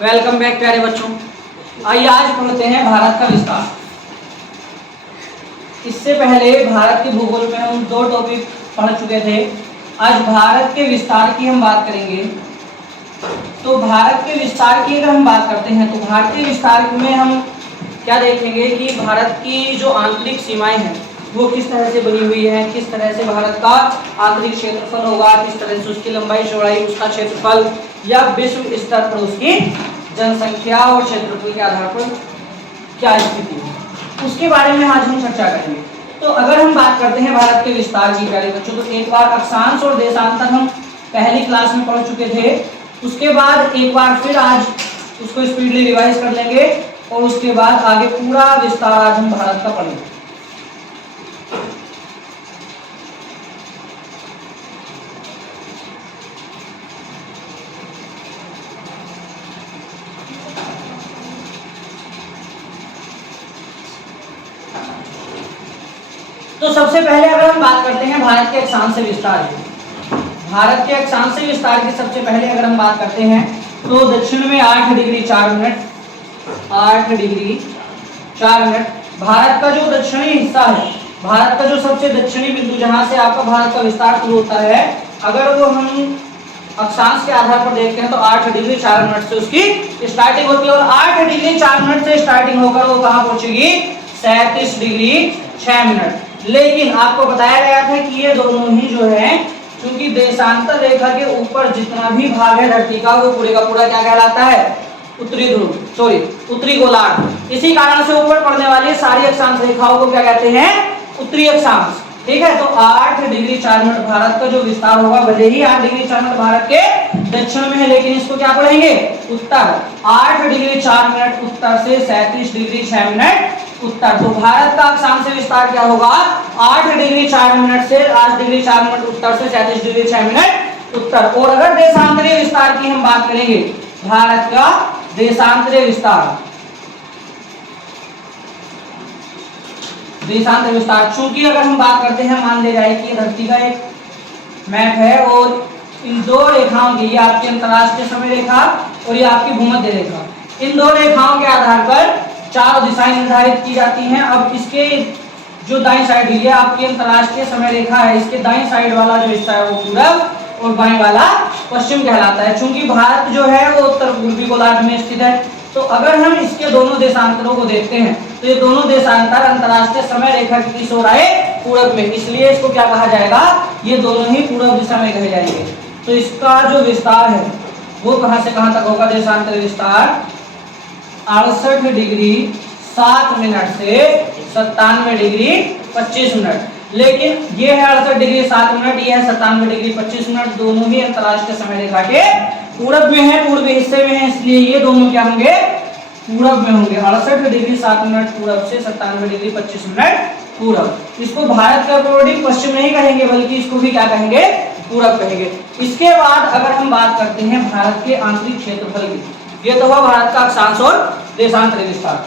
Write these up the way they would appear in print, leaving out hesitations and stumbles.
Welcome back प्यारे बच्चों। आइए आज पढ़ते हैं भारत का विस्तार। इससे पहले भारत के भूगोल में हम 2 टॉपिक पढ़ चुके थे। आज भारत के विस्तार की हम बात करेंगे। तो भारत के विस्तार की अगर हम बात करते हैं तो भारतीय विस्तार में हम क्या देखेंगे कि भारत की जो आंतरिक सीमाएं हैं वो किस तरह से बनी हुई है, किस तरह से भारत का आंतरिक क्षेत्रफल होगा, किस तरह से उसकी लंबाई चौड़ाई, उसका क्षेत्रफल या विश्व स्तर पर उसकी जनसंख्या और क्षेत्रफल के आधार पर क्या स्थिति है, उसके बारे में आज हम चर्चा करेंगे। तो अगर हम बात करते हैं भारत के विस्तार की प्यारे बच्चों, तो एक बार अक्षांश और देशांतर हम पहली क्लास में पढ़ चुके थे। उसके बाद एक बार फिर आज उसको स्पीडली रिवाइज कर लेंगे और उसके बाद आगे पूरा विस्तार आज हम भारत का पढ़ेंगे। तो सबसे पहले अगर हम बात करते हैं भारत के अक्षांश से विस्तार की, भारत के अक्षांश से विस्तार की सबसे पहले अगर हम बात करते हैं तो दक्षिण में 8 degree 4 minute, 8 degree 4 minute Bharat का जो दक्षिणी हिस्सा है, भारत का जो सबसे दक्षिणी बिंदु जहां से आपका भारत का विस्तार शुरू होता है, अगर वो हम अक्षांश के आधार पर देखते हैं तो 8 डिग्री 4 मिनट से उसकी स्टार्टिंग होती है और 8 डिग्री 4 मिनट से स्टार्टिंग होकर वो कहां पहुंचेगी, 37 डिग्री 6 मिनट। लेकिन आपको बताया गया था कि ये दोनों ही जो है, क्योंकि देशांतर रेखा के ऊपर जितना भी भाग है धरती का वो पूरे का पूरा क्या कहलाता है, उत्तरी ध्रुव, सॉरी उत्तरी गोलार्ध। इसी कारण से ऊपर पड़ने वाली सारी अक्षांश रेखाओं को क्या कहते हैं, उत्तरी अक्षांश। ठीक है, तो 8 डिग्री 4 मिनट भारत का जो विस्तार होगा, भले ही 8 डिग्री 4 मिनट भारत के दक्षिण में है, लेकिन इसको क्या पढ़ेंगे, उत्तर। 8 डिग्री 4 मिनट उत्तर से 37 डिग्री 6 मिनट उत्तर। तो भारत का अक्षांश से विस्तार क्या होगा, 8 डिग्री 4 मिनट से 8 डिग्री 4 मिनट उत्तर से 37 डिग्री 6 मिनट उत्तर। और अगर देशांतरीय विस्तार की हम बात करेंगे, भारत का देशांतरीय विस्तार, देशांतरीय विस्तार, चूंकि अगर हम बात करते हैं, मान ले जाए कि धरती का एक मैप है और इन 2 रेखाओं की, ये आपकी अंतरराष्ट्रीय समय रेखा और ये आपकी भूमध्य रेखा, इन 2 रेखाओं के आधार पर 4 दिशाएं निर्धारित की जाती हैं। अब इसके जो दाईं साइड, ये आपकी अंतरराष्ट्रीय समय रेखा है, इसके दाईं साइड वाला जो हिस्सा है वो पूरब और बाईं वाला पश्चिम कहलाता है। चूंकि भारत जो है वो उत्तर पूर्वी गोलार्ध में स्थित है, तो अगर हम इसके दोनों देशांतरों को देखते हैं तो ये दोनों देशांतर अंतरराष्ट्रीय समय रेखा की किस ओर आए, पूरब में, इसलिए इसको क्या कहा जाएगा, ये दोनों ही पूरब दिशा में कहे जाएंगे। तो इसका जो विस्तार है वो कहां से कहां तक होगा, देशांतरीय विस्तार 68 डिग्री 7 मिनट से 97 डिग्री 25 मिनट। लेकिन ये है 68 डिग्री 7 मिनट, ये है 97 डिग्री 25 मिनट, दोनों ही अंतरराष्ट्रीय समय रेखा के पूरब में है, पूर्वी हिस्से में है, इसलिए ये दोनों क्या होंगे, पूरब में होंगे। 68 डिग्री 7 मिनट पूरब से 97 डिग्री 25 मिनट पूरब। इसको भारत का अकॉर्डिंग पश्चिम नहीं कहेंगे, बल्कि इसको भी क्या कहेंगे, पूरब कहेंगे। इसके बाद अगर हम बात करते हैं भारत के आंतरिक क्षेत्रफल की, ये तो हुआ भारत का अक्षांश और देशांतरीय विस्तार।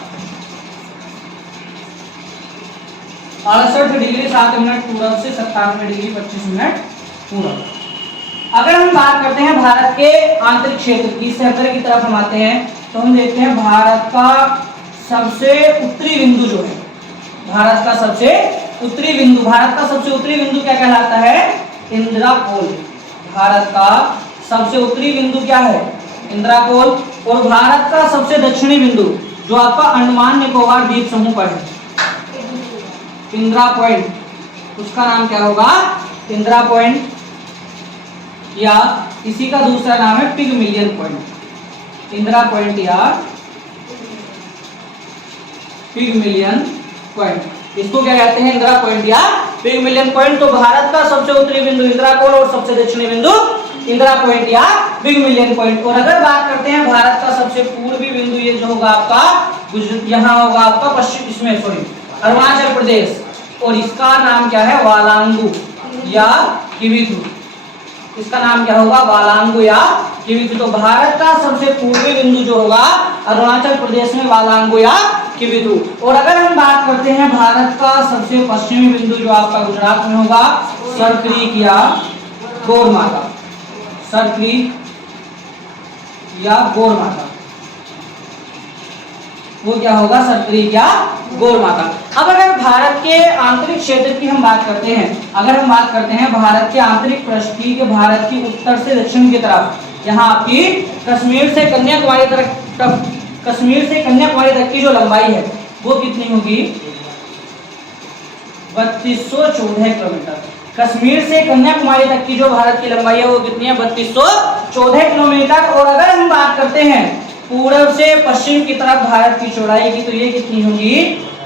68 डिग्री 7 मिनट पूरब से 97 डिग्री 25 मिनट पूरब। अगर हम बात करते हैं भारत के आंतरिक क्षेत्र की, उत्तर की तरफ हम आते हैं तो हम देखते हैं भारत का सबसे उत्तरी बिंदु जो है, भारत का सबसे उत्तरी बिंदु, भारत का सबसे उत्तरी बिंदु क्या कहलाता है, इंदिरा कोल। भारत का सबसे उत्तरी बिंदु क्या है, इंदिरा कोल। और भारत का सबसे दक्षिणी बिंदु जो आपका अंडमान निकोबार द्वीप समूह पर है, इंदिरा पॉइंट, उसका नाम क्या होगा, इंदिरा पॉइंट, या इसी का दूसरा नाम है पिगमिलियन पॉइंट, इंदिरा पॉइंट या पिगमिलियन पॉइंट। इसको क्या कहते हैं, इंदिरा पॉइंट या पिगमिलियन पॉइंट। तो भारत का सबसे उत्तरी बिंदु इंदिरा कोल और सबसे दक्षिणी बिंदु इंदिरा पॉइंट या पिगमिलियन पॉइंट। और अगर बात करते हैं भारत का सबसे पूर्वी बिंदु, ये जो होगा आपका यहाँ होगा आपका पश्चिम, इसमें सॉरी अरुणाचल प्रदेश, और इसका नाम क्या है, वालांगू या किविथु। इसका नाम क्या होगा, वालांगू या किविथु। तो भारत का सबसे पूर्वी बिंदु जो होगा अरुणाचल प्रदेश में वालांगू या किविथु। और अगर हम बात करते हैं भारत का सबसे पश्चिमी बिंदु जो आपका गुजरात में होगा, सरक्रीक या गोरमाता, सरक्रीक या गोरमाता, वो क्या होगा, सरक्रीक या गोरमाता। अब अगर भारत के आंतरिक क्षेत्र की हम बात करते हैं, अगर हम बात करते हैं भारत के आंतरिक पृष्ठ की, कि भारत की उत्तर से दक्षिण की तरफ, यहाँ आपकी कश्मीर से कन्याकुमारी तक की जो लंबाई है वो कितनी होगी, 3214 किलोमीटर। कश्मीर से कन्याकुमारी तक की जो भारत की लंबाई है वो कितनी है, 3214 किलोमीटर। और अगर हम बात करते हैं पूर्व से पश्चिम की तरफ भारत की चौड़ाई की, तो ये कितनी होगी,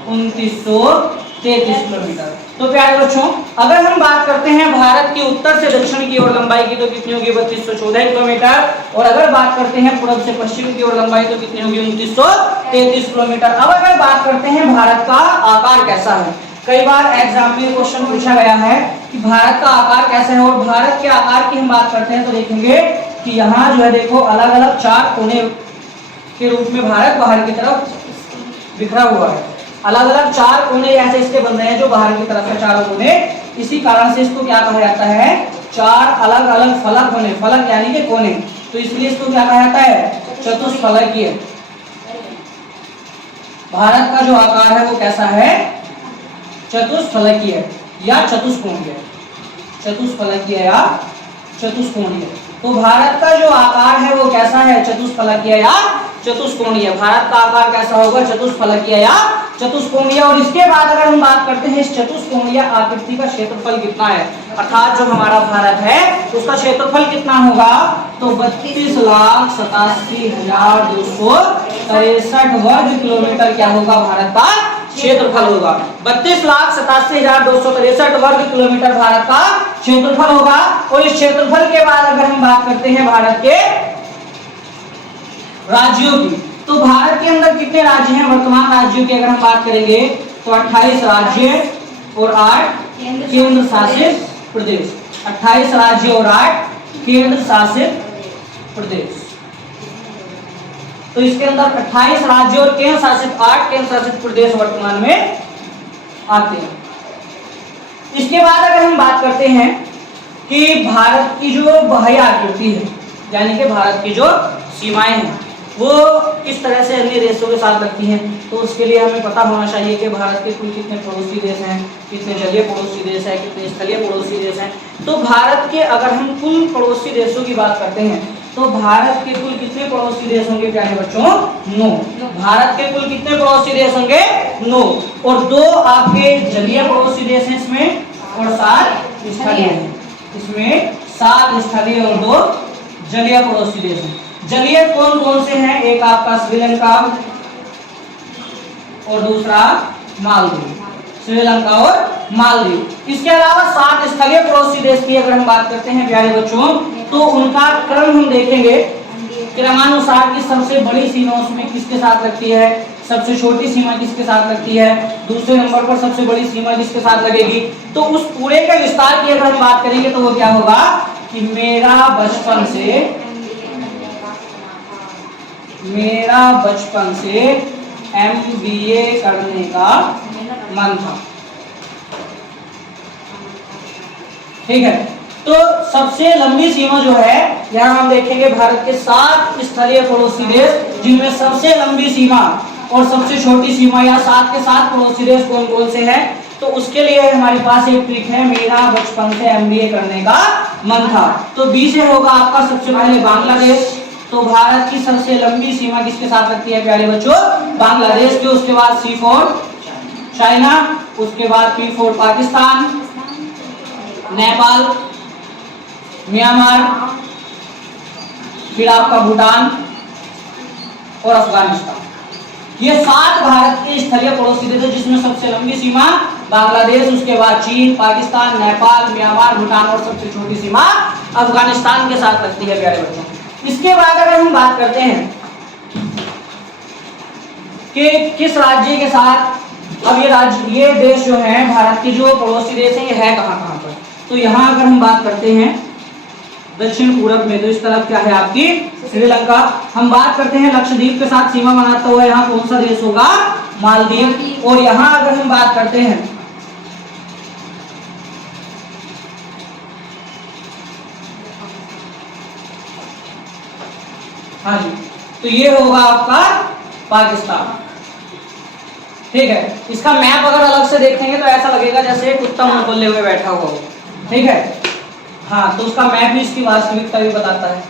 2933 किलोमीटर। तो प्यारे बच्चों, अगर हम बात करते हैं भारत की उत्तर से दक्षिण की ओर लंबाई की, तो कितनी होगी, 3214 किलोमीटर। और अगर बात करते हैं पूर्व से पश्चिम की ओर लंबाई, तो कितनी होगी, 2933 किलोमीटर। अब अगर बात करते हैं भारत का आकार कैसा है, कई बार एग्जाम में क्वेश्चन पूछा गया है कि भारत का आकार कैसा है। और भारत के आकार की हम बात करते हैं तो देखेंगे कि यहाँ जो है देखो अलग अलग 4 कोने के रूप में भारत बाहर की तरफ बिखरा हुआ है। अलग अलग 4 कोने ऐसे इसके बन रहे हैं जो बाहर की तरफ है, चारों कोने। इसी कारण से इसको क्या कहा जाता है, 4 अलग अलग फलक होने, फलक यानी कि कोने, तो इसलिए इसको क्या कहा जाता है, चतुष्फलकीय। भारत का जो आकार है वो कैसा है, चतुष्फलकीय या चतुष्कोणीय, चतुष्फलकीय या चतुष्कोणीय। तो भारत का जो आकार है वो कैसा है, चतुष्फलकीय या चतुष्कोणीय। भारत का आकार कैसा होगा, चतुष्फलकीय या चतुष्कोणीय। और इसके बाद अगर हम बात करते हैं इस चतुष्कोणीय आकृति का क्षेत्रफल कितना है, अर्थात जो हमारा भारत है उसका क्षेत्रफल कितना होगा, तो 32,87,263 वर्ग किलोमीटर क्या होगा, भारत का क्षेत्रफल होगा। 32,87,263 वर्ग किलोमीटर भारत का क्षेत्रफल होगा। और इस क्षेत्रफल के बाद अगर हम बात करते हैं भारत के राज्यों की, तो भारत के अंदर कितने राज्य हैं, वर्तमान राज्यों की अगर हम बात करेंगे तो 28 राज्य और 8 केंद्र शासित प्रदेश। 28 राज्य और 8 केंद्र शासित प्रदेश। तो इसके अंदर 28 राज्य और केंद्र शासित 8 केंद्र शासित प्रदेश वर्तमान में आते हैं। इसके बाद अगर हम बात करते हैं कि भारत की जो बाह्य आकृति है, यानी कि भारत की जो सीमाएं हैं वो किस तरह से अन्य देशों के साथ लगती हैं, तो उसके लिए हमें पता होना चाहिए कि भारत के कुल कितने पड़ोसी देश हैं, कितने जलीय पड़ोसी देश हैं, कितने स्थलीय पड़ोसी देश हैं। तो भारत के अगर हम कुल पड़ोसी देशों की बात करते हैं तो भारत के कुल कितने पड़ोसी देश होंगे प्यारे बच्चों, 9। भारत के कुल कितने पड़ोसी देश होंगे, 9। और 2 आपके जलीय पड़ोसी देश हैं इसमें, और 7 स्थलीय हैं। इसमें 7 स्थलीय और 2 जलीय पड़ोसी देश हैं। जलीय कौन कौन से हैं, एक आपका श्रीलंका और दूसरा मालदीव, श्रीलंका और मालदीव। इसके अलावा 7 स्थलीय पड़ोसी देश की अगर हम बात करते हैं प्यारे बच्चों, तो उनका क्रम हम देखेंगे क्रमानुसार की सबसे बड़ी सीमा उसमें किसके साथ लगती है, सबसे छोटी सीमा किसके साथ लगती है, दूसरे नंबर पर सबसे बड़ी सीमा किसके साथ लगेगी। तो उस पूरे के विस्तार की अगर हम बात करेंगे तो वो क्या होगा कि मेरा बचपन से MBA करने का मन था। ठीक है, तो सबसे लंबी सीमा जो है यहाँ हम देखेंगे भारत के 7 स्थलीय पड़ोसी देश, जिनमें सबसे लंबी सीमा और सबसे छोटी सीमा या 7 के 7 पड़ोसी देश कौन कौन से हैं। तो उसके लिए हमारे पास एक ट्रिक है, मेरा बचपन से MBA करने का मन था। तो बी से होगा आपका सबसे पहले बांग्लादेश। तो भारत की सबसे लंबी सीमा किसके साथ लगती है प्यारे बच्चों, बांग्लादेश के। उसके बाद C for चाइना, उसके बाद P for Pakistan, Nepal, Myanmar, फिर आपका भूटान और अफगानिस्तान। ये 7 भारत के स्थलीय पड़ोसी देश हैं, जिसमें सबसे लंबी सीमा बांग्लादेश, उसके बाद चीन, पाकिस्तान, नेपाल, म्यांमार, भूटान और सबसे छोटी सीमा अफगानिस्तान के साथ लगती है प्यारे बच्चों। इसके बाद अगर हम बात करते हैं कि किस राज्य के साथ, अब ये देश जो है भारत के जो पड़ोसी देश हैं ये है कहाँ पर, तो यहाँ अगर हम बात करते हैं दक्षिण पूर्व में, तो इस तरफ क्या है आपकी श्रीलंका। हम बात करते हैं लक्षद्वीप के साथ सीमा बनाता हुआ यहाँ कौन सा देश होगा, मालदीव। और यहाँ अगर हम बात करते हैं हाँ जी, तो ये होगा आपका पाकिस्तान। ठीक है, इसका मैप अगर अलग से देखेंगे तो ऐसा लगेगा जैसे कुत्ता मुंह खोले हुए बैठा हुआ हो। ठीक है, हाँ, तो उसका मैप भी इसकी वास्तविकता भी बताता है।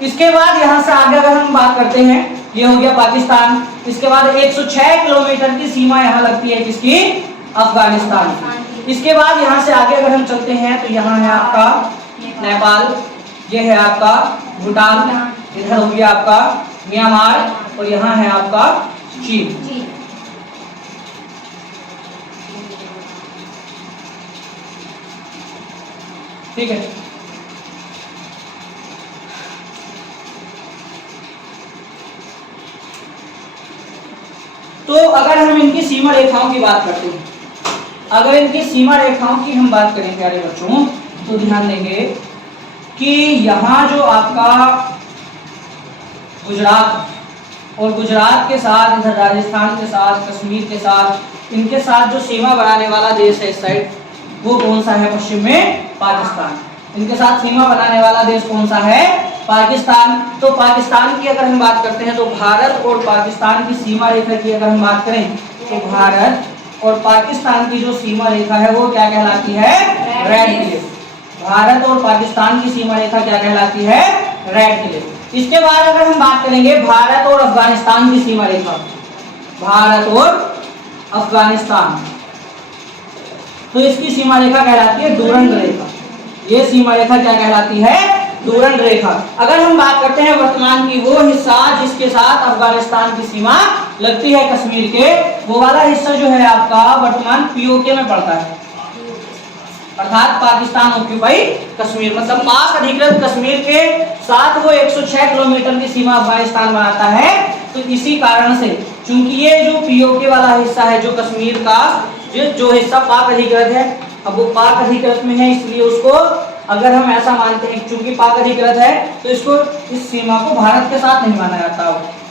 इसके बाद यहाँ से आगे अगर हम बात करते हैं, ये हो गया पाकिस्तान। इसके बाद 106 किलोमीटर की सीमा यहाँ लगती है किसकी? अफगानिस्तान की। इसके बाद यहाँ से आगे अगर हम चलते हैं तो यहाँ है आपका नेपाल, ये है आपका भूटान, इधर हो गया आपका म्यांमार और यहाँ है आपका चीन। ठीक है, तो अगर हम इनकी सीमा रेखाओं की बात करते हैं, अगर इनकी सीमा रेखाओं की हम बात करें प्यारे बच्चों, तो ध्यान देंगे कि यहाँ जो आपका गुजरात और गुजरात के साथ इधर राजस्थान के साथ कश्मीर के साथ इनके साथ जो सीमा बनाने वाला देश है इस साइड, वो कौन सा है? पश्चिम में पाकिस्तान। इनके साथ सीमा बनाने वाला देश कौन सा है? पाकिस्तान। तो पाकिस्तान की अगर हम बात करते हैं तो भारत और पाकिस्तान की सीमा रेखा की अगर हम बात करें तो भारत और पाकिस्तान की जो सीमा रेखा है वो क्या कहलाती है? Red Cliff. भारत और पाकिस्तान की सीमा रेखा क्या कहलाती है? Red Cliff. इसके बाद अगर हम बात करेंगे भारत और अफगानिस्तान की सीमा रेखा, भारत और अफगानिस्तान, तो इसकी सीमा रेखा कहलाती है डूरंड रेखा। ये सीमा रेखा क्या कहलाती है? डूरंड रेखा। अगर हम बात करते हैं वर्तमान की, वो हिस्सा जिसके साथ अफगानिस्तान की सीमा लगती है कश्मीर के, वो वाला हिस्सा जो है आपका वर्तमान पीओके में पड़ता है, अर्थात पाकिस्तान ऑक्यूपाई कश्मीर, मतलब पाक अधिकृत कश्मीर के साथ वो 106 किलोमीटर की सीमा अफगानिस्तान बनाता है। तो इसी कारण से, चूंकि ये जो पीओके वाला हिस्सा है जो कश्मीर का, जो हिस्सा पाक अधिकृत है, अब वो पाक अधिकृत में है, इसलिए उसको अगर हम ऐसा मानते हैं चूंकि पाक अधिकृत है तो इसको, इस सीमा को भारत के साथ नहीं माना जाता,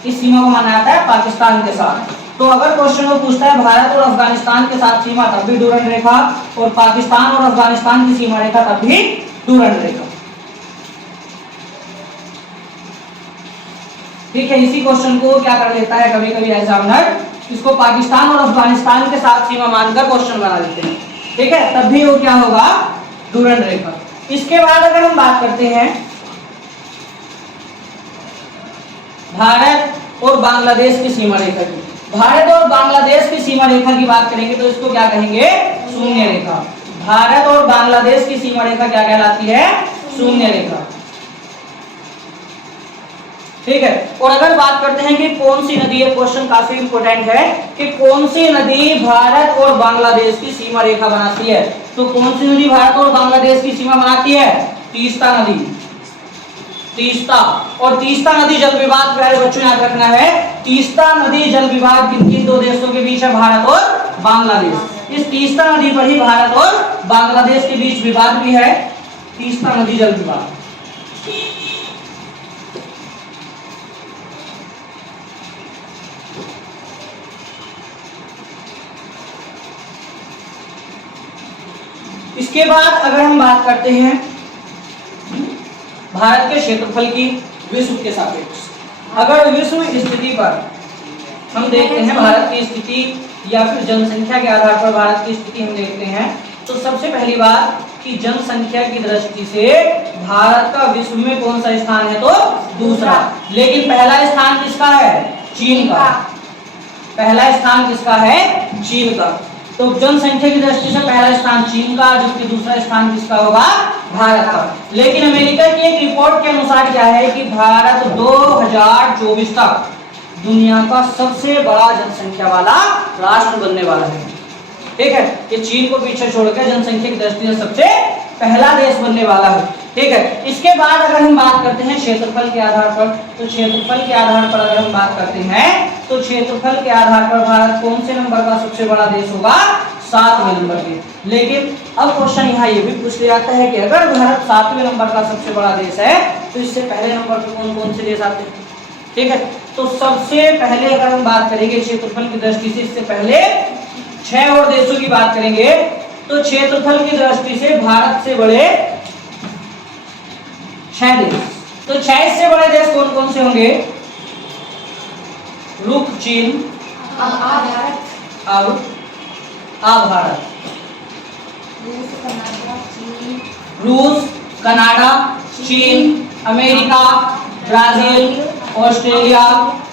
इस सीमा को माना जाता है पाकिस्तान के साथ। तो अगर क्वेश्चन वो पूछता है भारत और अफगानिस्तान के साथ सीमा, तब भी डूरंड रेखा, और पाकिस्तान और अफगानिस्तान की सीमा रेखा, तब भी डूरंड रेखा। ठीक है, इसी क्वेश्चन को क्या कर लेता है कभी कभी एग्जामिनर, इसको पाकिस्तान और अफगानिस्तान के साथ सीमा मानकर क्वेश्चन बना देते हैं। ठीक है, तब भी वो क्या होगा? डूरंड रेखा। इसके बाद अगर हम बात करते हैं भारत और बांग्लादेश की सीमा रेखा की, भारत और बांग्लादेश की सीमा रेखा की बात करेंगे तो इसको क्या कहेंगे? शून्य रेखा। भारत और बांग्लादेश की सीमा रेखा क्या कहलाती है? शून्य रेखा। ठीक है, और अगर बात करते हैं कि कौन सी नदी, ये क्वेश्चन काफी इंपॉर्टेंट है कि कौन सी नदी भारत और बांग्लादेश की सीमा रेखा बनाती है, तो कौन सी नदी भारत और बांग्लादेश की सीमा बनाती है? तीस्ता नदी, तीस्ता। और तीस्ता नदी जल विवाद, प्यारे बच्चों याद रखना है, तीस्ता नदी जल विवाद किन दो देशों के बीच है? भारत और बांग्लादेश। इस तीस्ता नदी पर ही भारत और बांग्लादेश के बीच विवाद भी है, तीस्ता नदी जल विवाद। इसके बाद अगर हम बात करते हैं भारत के क्षेत्रफल की विश्व के सापेक्ष, अगर विश्व स्थिति पर हम देखते हैं भारत की स्थिति या फिर जनसंख्या के आधार पर भारत की स्थिति हम देखते हैं, तो सबसे पहली बात कि जनसंख्या की दृष्टि से भारत का विश्व में कौन सा स्थान है? तो दूसरा। लेकिन पहला स्थान किसका है? चीन का। पहला स्थान किसका है? चीन का। तो जनसंख्या की दृष्टि से पहला स्थान चीन का, जबकि दूसरा स्थान किसका होगा? भारत का। लेकिन अमेरिका की एक रिपोर्ट के अनुसार क्या है कि भारत 2024 तक दुनिया का सबसे बड़ा जनसंख्या वाला राष्ट्र बनने वाला है। ठीक है, ये चीन को पीछे छोड़कर जनसंख्या की दृष्टि से सबसे पहला देश बनने वाला है। ठीक है, इसके बाद अगर हम बात करते हैं क्षेत्रफल के आधार पर, तो क्षेत्रफल के आधार पर अगर हम बात करते हैं तो क्षेत्रफल के आधार पर भारत कौन से नंबर का सबसे बड़ा देश होगा? 7वें नंबर के। लेकिन अब क्वेश्चन यहाँ ये भी पूछ लिया जाता है कि अगर भारत 7वें नंबर का सबसे बड़ा देश है तो इससे पहले नंबर पर कौन कौन से देश आते हैं? ठीक है, तो सबसे पहले अगर हम बात करेंगे क्षेत्रफल की दृष्टि से, इससे पहले 6 और देशों की बात करेंगे, तो क्षेत्रफल की दृष्टि से भारत से बड़े 6 देश, तो 6 इससे बड़े देश कौन कौन से होंगे? रुक चीन, अब भारत, रूस, कनाडा, चीन, अमेरिका, ब्राजील, ऑस्ट्रेलिया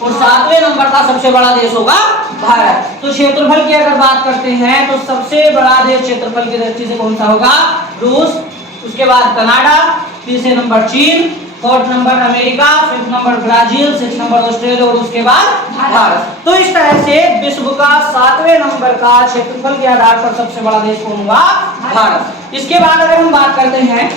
और 7वें नंबर का सबसे बड़ा देश होगा भारत। तो क्षेत्रफल की अगर बात करते हैं तो सबसे बड़ा देश क्षेत्रफल की दृष्टि से कौन सा होगा? रूस, उसके बाद कनाडा, तीसरे नंबर चीन, fourth number America, fifth number Brazil, six number Australia और उसके बाद भारत। तो इस तरह से विश्व का 7वें नंबर का क्षेत्रफल के आधार पर सबसे बड़ा देश कौन होगा? भारत। इसके बाद अगर हम बात करते हैं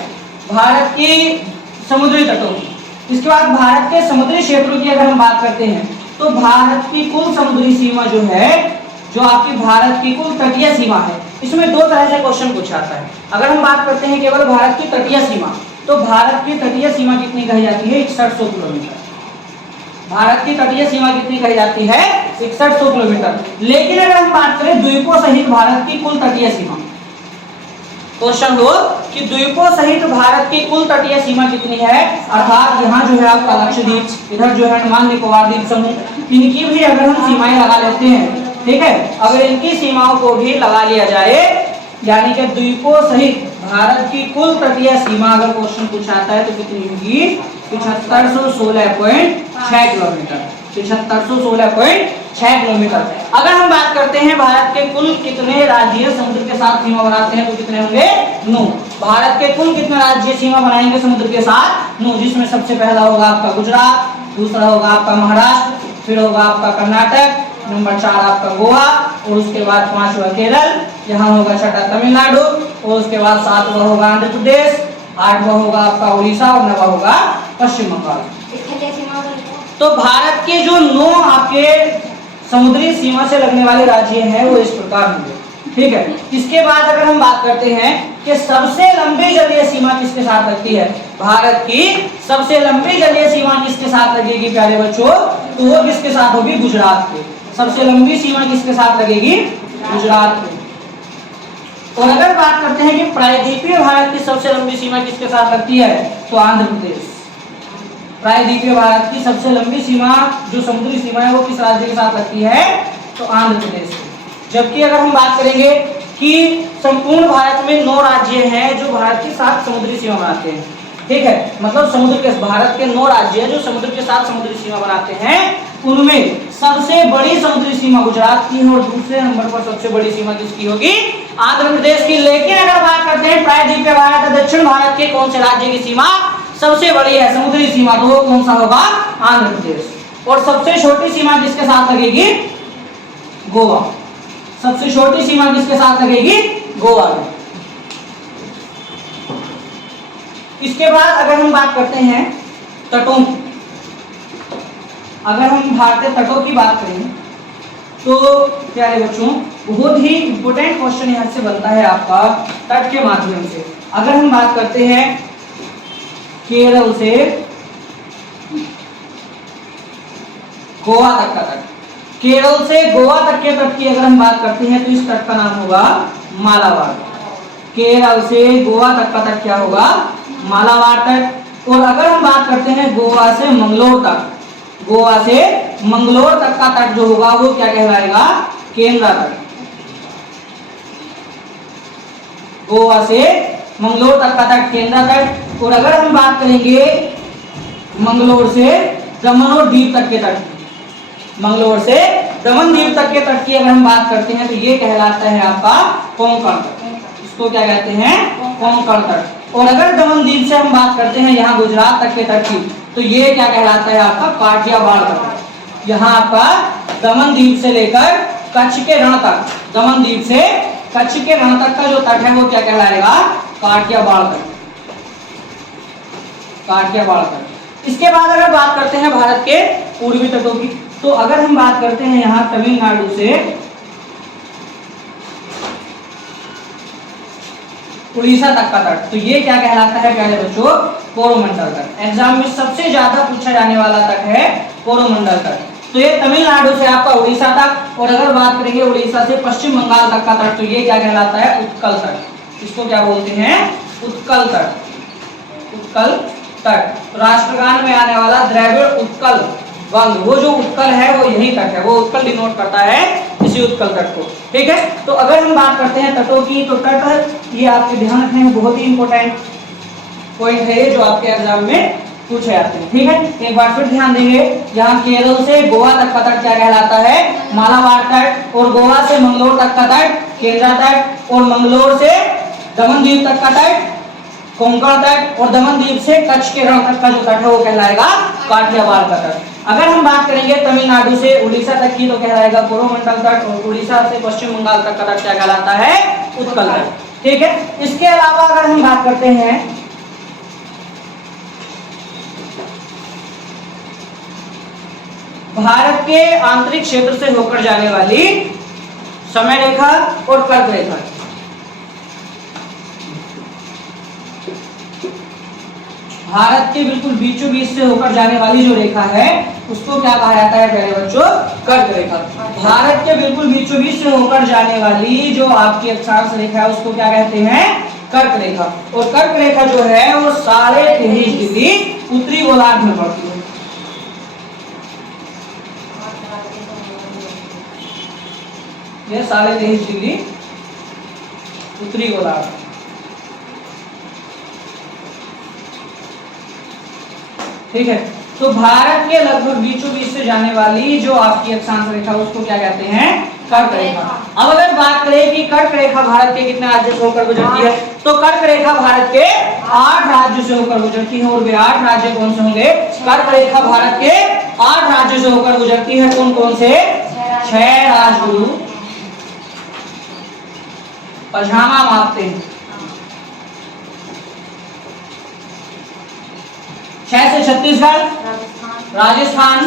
भारत की समुद्री तटों की, इसके बाद भारत के समुद्री क्षेत्रों की अगर हम बात करते हैं तो भारत की कुल समुद्री सीमा जो है, जो आपकी भारत की कुल तटीय सीमा है, इसमें दो तरह से क्वेश्चन पूछा जाता है। अगर हम बात करते हैं केवल भारत की तटीय सीमा, तो भारत की तटीय सीमा कितनी कही जाती है? 6100 किलोमीटर। भारत की तटीय सीमा कितनी कही जाती है? 6100 किलोमीटर। लेकिन अगर हम बात करें द्वीपों सहित भारत की कुल तटीय सीमा, क्वेश्चन हो कि द्वीपों सहित भारत की कुल तटीय सीमा कितनी है, अर्थात यहाँ जो है आपका लक्षद्वीप, इधर जो है अंडमान निकोबार द्वीप समूह, इनकी भी अगर हम सीमाएं लगा लेते हैं, ठीक है, अगर इनकी सीमाओं को भी लगा लिया जाए, यानी कि द्वीपों सहित भारत की कुल तटीय सीमा अगर क्वेश्चन पूछाता है तो कितनी होगी? 7516.6 किलोमीटर, 7516.6 किलोमीटर। अगर हम बात करते हैं भारत के कुल कितने राज्य समुद्र के साथ सीमा बनाते हैं तो कितने होंगे? 9। भारत के कुल कितने राज्य सीमा बनाएंगे समुद्र के साथ? 9, जिसमें सबसे पहला होगा आपका गुजरात, दूसरा होगा आपका महाराष्ट्र, फिर होगा आपका कर्नाटक, नंबर 4 आपका गोवा और उसके बाद 5वां केरल, यहाँ होगा 6वां तमिलनाडु और उसके बाद 7वां होगा आंध्र प्रदेश, 8वां होगा आपका उड़ीसा और 9वां होगा पश्चिम बंगाल। तो भारत के जो 9 आपके समुद्री सीमा से लगने वाले राज्य हैं वो इस प्रकार होंगे, ठीक है। इसके बाद अगर हम बात करते हैं कि सबसे लंबी जलीय सीमा किसके साथ लगती है, भारत की सबसे लंबी जलीय सीमा किसके साथ लगेगी प्यारे बच्चों? तो वो किसके साथ होगी? गुजरात के। सबसे लंबी सीमा किसके साथ लगेगी? गुजरात के। और अगर बात करते हैं कि प्रायद्वीपीय भारत की सबसे लंबी सीमा किसके साथ लगती है, तो आंध्र प्रदेश। प्रायद्वीपीय भारत की सबसे लंबी सीमा जो समुद्री सीमा है वो किस राज्य के साथ लगती है? तो आंध्र प्रदेश के। जबकि अगर हम बात करेंगे कि संपूर्ण भारत में 9 राज्य हैं जो भारत के साथ समुद्री सीमा बनाते हैं, ठीक है, मतलब समुद्र के भारत के 9 राज्य हैं जो समुद्र के साथ समुद्री सीमा बनाते हैं, उनमें सबसे बड़ी समुद्री सीमा गुजरात की है और दूसरे नंबर पर सबसे बड़ी सीमा किसकी होगी? आंध्र प्रदेश की। लेकिन अगर बात करते हैं प्रायद्वीपीय भारत दक्षिण भारत के कौन से राज्य की सीमा सबसे बड़ी है समुद्री सीमा, तो वो कौन सा होगा? आंध्र प्रदेश। और सबसे छोटी सीमा किसके साथ लगेगी? गोवा। सबसे छोटी सीमा किसके साथ लगेगी? गोवा में। इसके बाद अगर हम बात करते हैं तटों की, अगर हम भारतीय तटों की बात करें तो प्यारे बच्चों बहुत ही इंपोर्टेंट क्वेश्चन यहाँ से बनता है आपका तट के माध्यम से। अगर हम बात करते हैं केरल से गोवा तक का तट, केरल से गोवा तक के तट की अगर हम बात करते हैं तो इस तट का नाम होगा मालाबार। केरल से गोवा तक का तट क्या होगा? मालाबार तट। और अगर हम बात करते हैं गोवा से मंगलोर तक, गोवा से मंगलोर तक का तट जो होगा वो क्या कहलाएगा? केंद्रा तट। गोवा से मंगलोर तक का तट केंद्रा तट। और अगर हम बात करेंगे मंगलोर से दमन और दीव तक के तट, मंगलोर से दमन दीव तक के तट की अगर हम बात करते हैं तो ये कहलाता है आपका कोंकण तट। इसको क्या कहते हैं? कोंकण तट। और अगर दमन दीव से हम बात करते हैं यहाँ गुजरात तक के तट की, तो ये क्या कहलाता है आपका? काठियावाड़ तट। यहाँ आपका दमन दीव से लेकर कच्छ के रण तक, दमन दीव से कच्छ के रण तक का जो तट है वो क्या कहलाएगा? काठियावाड़ तट। काठियावाड़ तट। इसके बाद अगर बात करते हैं भारत के पूर्वी तटों की, तो अगर हम बात करते हैं यहाँ तमिलनाडु से उड़ीसा तक का तट, तो ये क्या कहलाता है प्यारे बच्चों? कोरोमंडल तट। एग्जाम में सबसे ज्यादा पूछा जाने वाला तट है कोरोमंडल तट। तो ये तमिलनाडु से आपका उड़ीसा तक। और अगर बात करेंगे उड़ीसा से पश्चिम बंगाल तक का तट, तो ये क्या कहलाता है? उत्कल तट। इसको क्या बोलते हैं? उत्कल तट। उत्कल तट। तो राष्ट्रगान में आने वाला द्रविड़ उत्कल वंग, वो जो उत्कल है वो यही तट है, वो उत्कल डिनोट करता है इसी उत्कल तट को। ठीक है, तो अगर हम बात करते हैं तटों की, तो तट ये आपके ध्यान रखने में बहुत ही इंपॉर्टेंट पॉइंट है ये, जो आपके एग्जाम में पूछे जाते हैं। ठीक है, एक बार फिर ध्यान देंगे, यहाँ केरल से गोवा तक का तट क्या कहलाता है? मालाबार तट। और गोवा से मंगलोर तक का तट केंद्रा तट। और मंगलोर से दमन द्वीप तक का तट कोंकण तट। और दमन द्वीप से कच्छ के रण तक का जो तट है वो कहलाएगा काठियावाड़ का तट। अगर हम बात करेंगे तमिलनाडु से उड़ीसा तक की, तो कहलाएगा कोरोमंडल तट। और उड़ीसा से पश्चिम बंगाल तक का तट क्या कहलाता है? उत्कल तट। ठीक है, इसके अलावा अगर हम बात करते हैं भारत के आंतरिक क्षेत्र से होकर जाने वाली समय रेखा और कर्क रेखा, भारत के बिल्कुल बीचों बीच से होकर जाने वाली जो रेखा है उसको क्या कहा जाता है प्यारे बच्चों? कर्क रेखा। भारत के बिल्कुल बीचों बीच से होकर जाने वाली जो आपकी अक्षांश रेखा है उसको क्या कहते हैं? कर्क रेखा। और कर्क रेखा जो है वो 23.5 डिग्री उत्तरी गोलार्ध में पड़ती है। ये 23.5 डिग्री उत्तरी गोलार्ध। ठीक है, तो भारत के लगभग बीचों बीच से जाने वाली जो आपकी अक्षांश रेखा उसको क्या कहते हैं? कर्क रेखा। अब अगर बात करें कि कर्क रेखा भारत के कितने राज्यों से होकर गुजरती है, तो कर्क रेखा भारत के 8 राज्यों से होकर गुजरती है। और वे 8 राज्य कौन से होंगे? कर्क रेखा भारत के 8 राज्यों से होकर गुजरती है। कौन कौन से? 6 राजगुरु पजामा मापते हैं, 6 से छत्तीसगढ़, राजस्थान,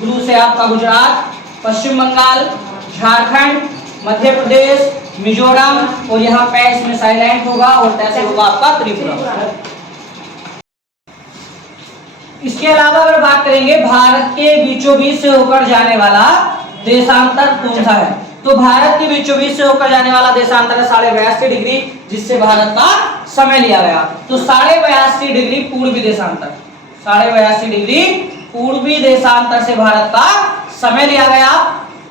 गुरु से आपका गुजरात, पश्चिम बंगाल, झारखंड, मध्य प्रदेश, मिजोरम, और यहाँ पे इसमें साइलेंट होगा और तैसे होगा आपका त्रिपुरा। इसके अलावा अगर बात करेंगे भारत के बीचों बीच से होकर जाने वाला देशांतर कौन सा है, तो भारत के बीचों बीच से होकर जाने वाला देशांतर है 82.5 डिग्री, जिससे भारत का समय लिया गया। तो 82.5 डिग्री पूर्वी देशांतर, 82.5 डिग्री पूर्वी देशांतर से भारत का समय लिया गया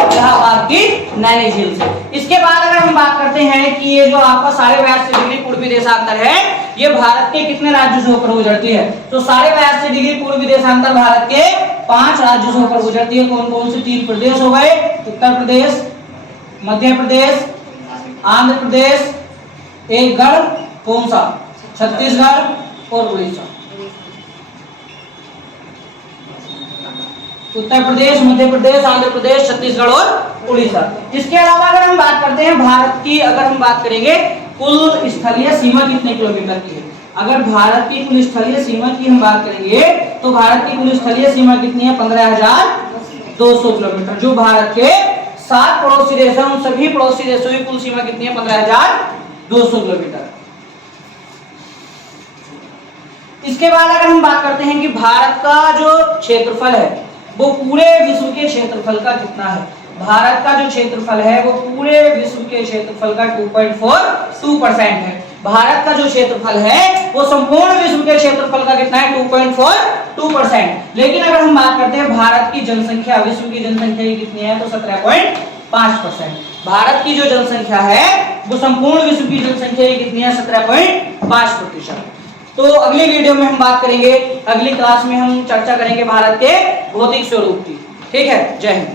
इलाहाबाद की नैनी झील से। इसके बाद अगर हम बात करते हैं कि ये जो आपका 82.5 डिग्री पूर्वी देशांतर है ये भारत के कितने राज्यों से होकर गुजरती है, तो 82.5 डिग्री पूर्वी देशांतर भारत के 5 राज्यों से होकर गुजरती है। कौन कौन से? 3 प्रदेश हो गए, उत्तर प्रदेश, मध्य प्रदेश, आंध्र प्रदेश, एक गढ़ कौन सा? छत्तीसगढ़ और उड़ीसा। उत्तर प्रदेश, मध्य प्रदेश, आंध्र प्रदेश, छत्तीसगढ़ और उड़ीसा। इसके अलावा अगर हम बात करते हैं भारत की, अगर हम बात करेंगे कुल स्थलीय सीमा कितने किलोमीटर की है, अगर भारत की कुल स्थलीय सीमा की हम बात करेंगे तो भारत की कुल स्थलीय सीमा कितनी है? 15,200 किलोमीटर। जो भारत के 7 पड़ोसी देश हैं उन सभी पड़ोसी देशों की कुल सीमा कितनी है? 15,200 किलोमीटर। इसके बाद अगर हम बात करते हैं कि भारत का जो क्षेत्रफल है वो पूरे विश्व के क्षेत्रफल का कितना है, भारत का जो क्षेत्रफल है वो पूरे विश्व के क्षेत्रफल का 2.42% है। भारत का जो क्षेत्रफल है वो संपूर्ण विश्व के क्षेत्रफल का कितना है? 2.42%। लेकिन अगर हम बात करते हैं भारत की जनसंख्या, विश्व की जनसंख्या कितनी है, तो 17.5%। भारत की जो जनसंख्या है वो संपूर्ण विश्व की जनसंख्या कितनी है? 17.5%। तो अगली वीडियो में हम बात करेंगे, अगली क्लास में हम चर्चा करेंगे भारत के भौतिक स्वरूप की। ठीक है, जय हिंद।